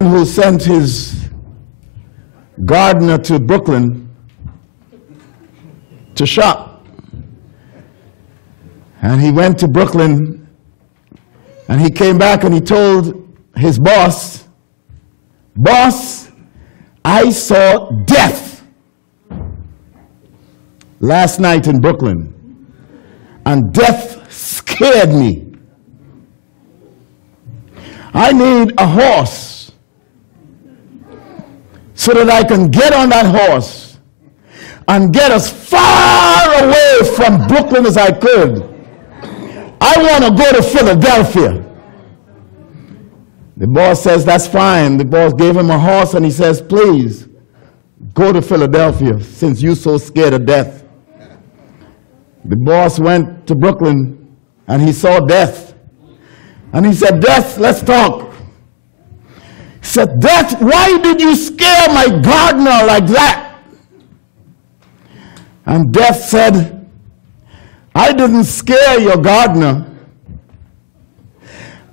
Who sent his gardener to Brooklyn to shop. And he went to Brooklyn and he came back and he told his boss, "Boss, I saw death last night in Brooklyn, and death scared me. I need a horse so that I can get on that horse and get as far away from Brooklyn as I could. I want to go to Philadelphia." The boss says, "That's fine." The boss gave him a horse and he says, "Please, go to Philadelphia since you're so scared of death." The boss went to Brooklyn and he saw death. And he said, "Death, let's talk." He said, "Death, why did you scare my gardener like that?" And Death said, "I didn't scare your gardener.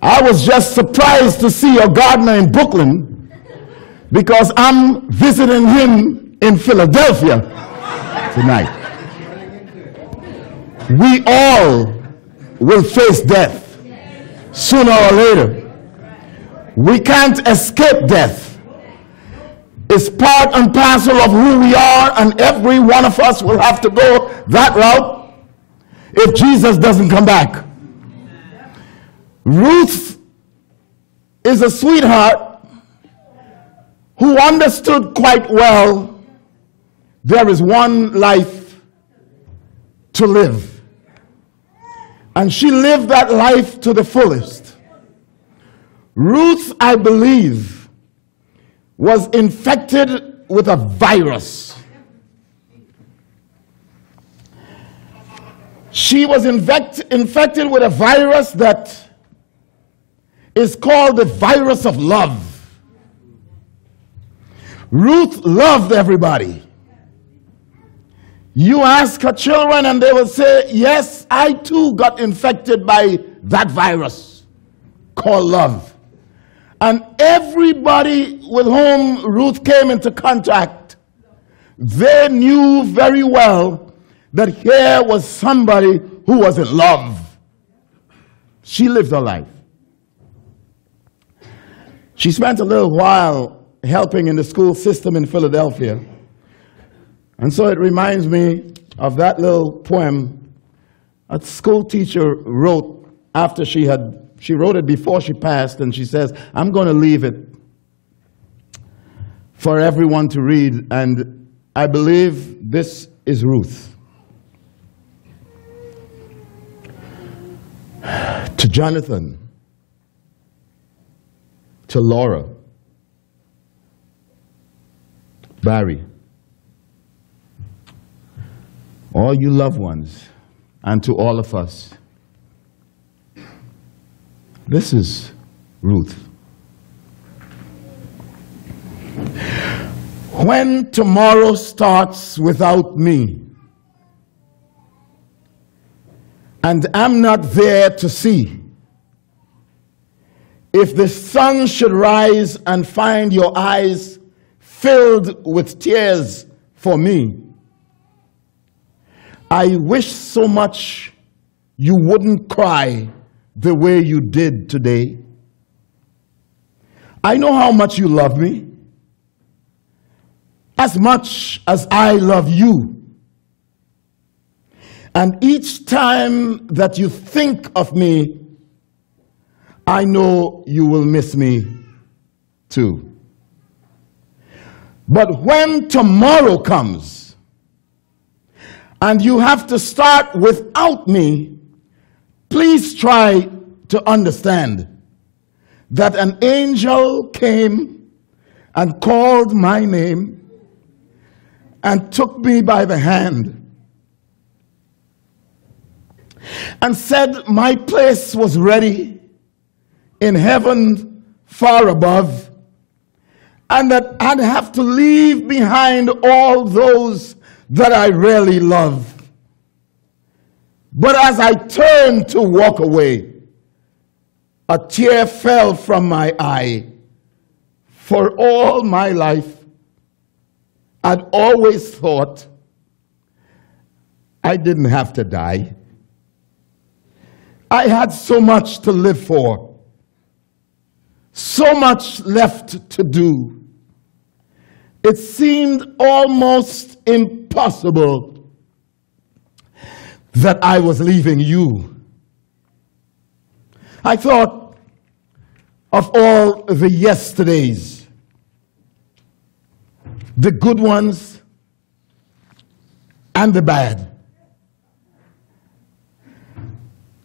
I was just surprised to see your gardener in Brooklyn because I'm visiting him in Philadelphia tonight." We all will face death sooner or later. We can't escape death. It's part and parcel of who we are, and every one of us will have to go that route if Jesus doesn't come back. Ruth is a sweetheart who understood quite well there is one life to live. And she lived that life to the fullest. Ruth, I believe, was infected with a virus. She was infected with a virus that is called the virus of love. Ruth loved everybody. You ask her children and they will say, "Yes, I too got infected by that virus called love." And everybody with whom Ruth came into contact, they knew very well that here was somebody who was in love. She lived her life. She spent a little while helping in the school system in Philadelphia. And so it reminds me of that little poem a school teacher wrote after she wrote it before she passed, and she says, "I'm going to leave it for everyone to read." And I believe this is Ruth. To Jonathan, to Laura, Barry, all you loved ones, and to all of us, this is Ruth. When tomorrow starts without me, and I'm not there to see, if the sun should rise and find your eyes filled with tears for me, I wish so much you wouldn't cry the way you did today. I know how much you love me, as much as I love you. And each time that you think of me, I know you will miss me too. But when tomorrow comes, and you have to start without me, please try to understand that an angel came and called my name and took me by the hand and said my place was ready in heaven far above, and that I'd have to leave behind all those that I really love. But as I turned to walk away, a tear fell from my eye For all my life, I'd always thought I didn't have to die. I had so much to live for, so much left to do. It seemed almost impossible that I was leaving you. I thought of all the yesterdays, the good ones and the bad.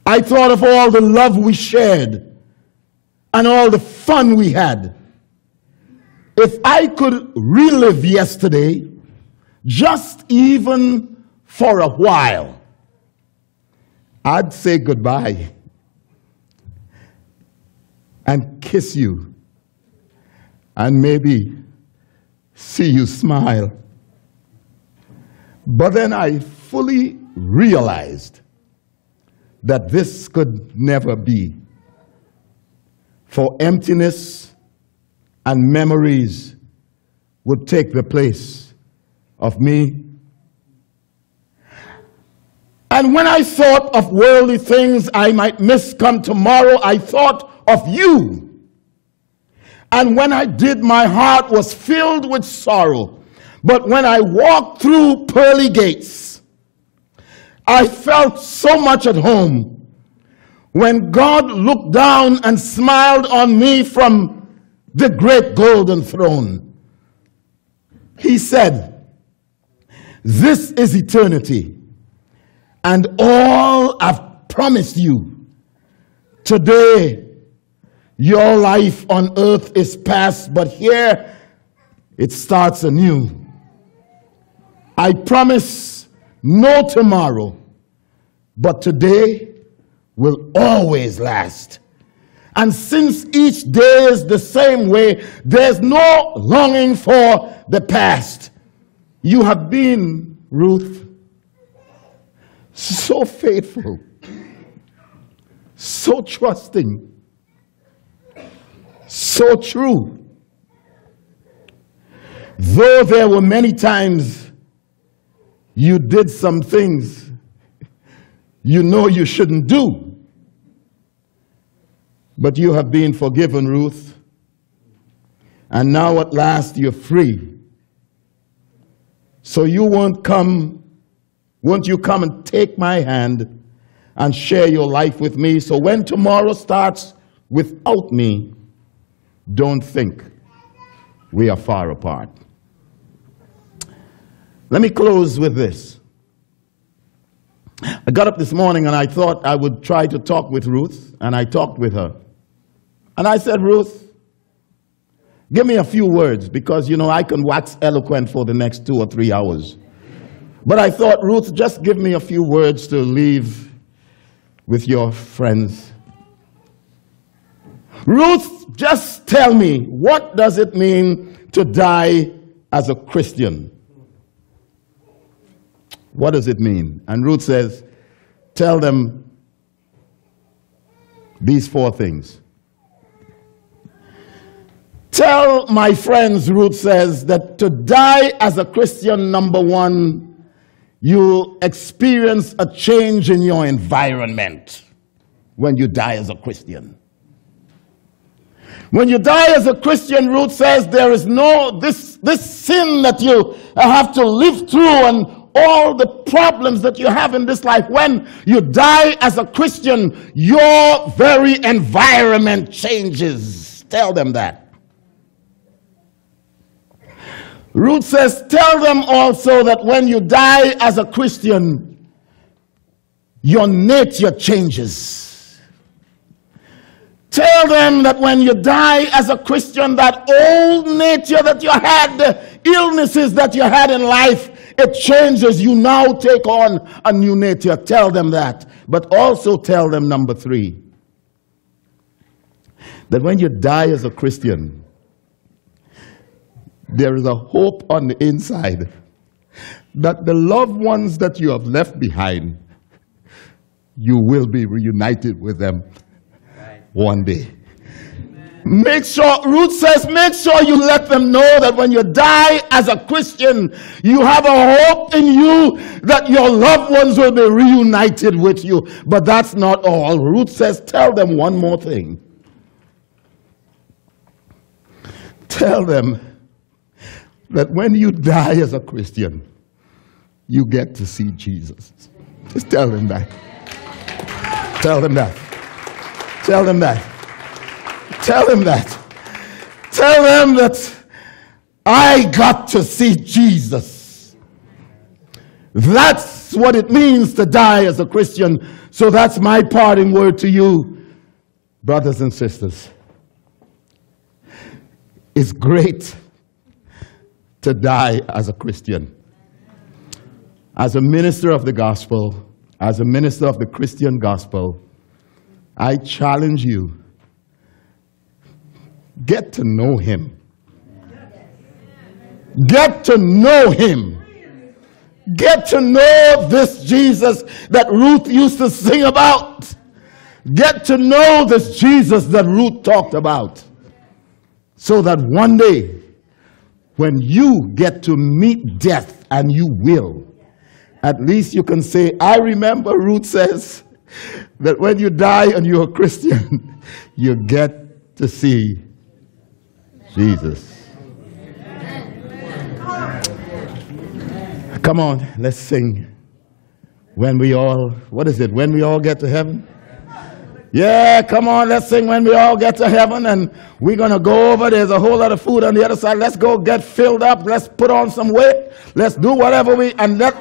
I thought of all the love we shared and all the fun we had. If I could relive yesterday, just even for a while, I'd say goodbye and kiss you and maybe see you smile. But then I fully realized that this could never be. For emptiness and memories would take the place of me. And when I thought of worldly things I might miss come tomorrow, I thought of you. And when I did, my heart was filled with sorrow. But when I walked through pearly gates, I felt so much at home. When God looked down and smiled on me from the great golden throne, he said, "This is eternity, and all I've promised you. Today, your life on earth is past, but here it starts anew. I promise no tomorrow, but today will always last. And since each day is the same way, there's no longing for the past." You have been, Ruth, so faithful, so trusting, so true. Though there were many times you did some things you know you shouldn't do, but you have been forgiven, Ruth, and now at last you're free. So won't you come and take my hand and share your life with me? So when tomorrow starts without me, don't think we are far apart. Let me close with this. I got up this morning and I thought I would try to talk with Ruth, and I talked with her. And I said, "Ruth, give me a few words, because, you know, I can wax eloquent for the next 2 or 3 hours. But I thought, Ruth, just give me a few words to leave with your friends. Ruth, just tell me, what does it mean to die as a Christian? What does it mean?" And Ruth says, "Tell them these 4 things. Tell my friends," Ruth says, "that to die as a Christian, number 1, you experience a change in your environment when you die as a Christian. When you die as a Christian," Ruth says, "there is no this sin that you have to live through and all the problems that you have in this life. When you die as a Christian, your very environment changes." Tell them that. Ruth says, "Tell them also that when you die as a Christian, your nature changes." Tell them that when you die as a Christian, that old nature that you had, the illnesses that you had in life, it changes. You now take on a new nature. Tell them that. But also tell them, number 3, that when you die as a Christian, there is a hope on the inside that the loved ones that you have left behind, you will be reunited with them one day. Make sure, Ruth says, make sure you let them know that when you die as a Christian, you have a hope in you that your loved ones will be reunited with you. But that's not all. Ruth says, tell them one more thing. Tell them that when you die as a Christian, you get to see Jesus. Just tell them that. Tell them that. Tell them that. Tell them that. Tell them that I got to see Jesus. That's what it means to die as a Christian. So that's my parting word to you, brothers and sisters. It's great to die as a Christian. As a minister of the gospel, as a minister of the Christian gospel, I challenge you. Get to know him. Get to know him. Get to know this Jesus that Ruth used to sing about. Get to know this Jesus that Ruth talked about. So that one day, when you get to meet death, and you will, at least you can say, I remember, Ruth says, that when you die and you're a Christian, you get to see Jesus. Come on, let's sing. When we all, what is it? When we all get to heaven? Yeah, come on, let's sing when we all get to heaven. And we're going to go over. There's a whole lot of food on the other side. Let's go get filled up. Let's put on some weight. Let's do whatever and let